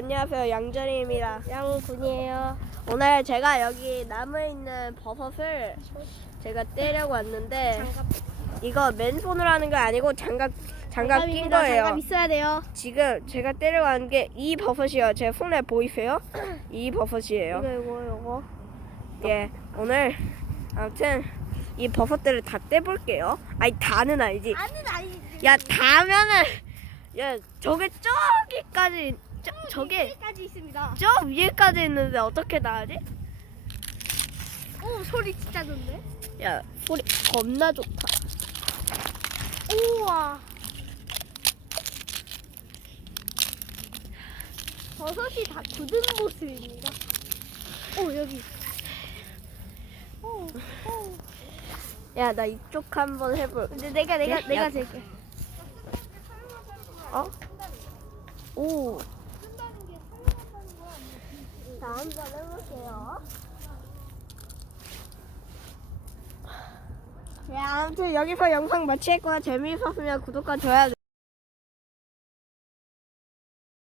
안녕하세요. 양전입니다. 양군이에요. 오늘 제가 여기 나무에 있는 버섯을 제가 떼려고 왔는데 이거 맨손으로 하는 거 아니고 장갑 낀 거예요. 장갑 있어야 돼요. 지금 제가 떼려고 하는 게 이 버섯이요. 제 손에 보이세요? 이 버섯이에요. 이거. 예, 오늘 아무튼 이 버섯들을 다 떼볼게요. 아니 다는 아니지. 아니지. 야 다면은 야 저게 저기까지 저게 여기까지 있습니다. 저 위에까지 있는데 어떻게 나가지? 오, 소리 진짜 좋네. 야 소리 겁나 좋다. 우와. 버섯이 다 굳은 모습입니다. 오, 여기. 오. 야 나 이쪽 한번 해볼. 근데 내가 야. 될게. 어? 오. 자, 한번 해볼게요. 야 아무튼 여기서 영상 마치겠구나. 재미있었으면 구독과 좋아요.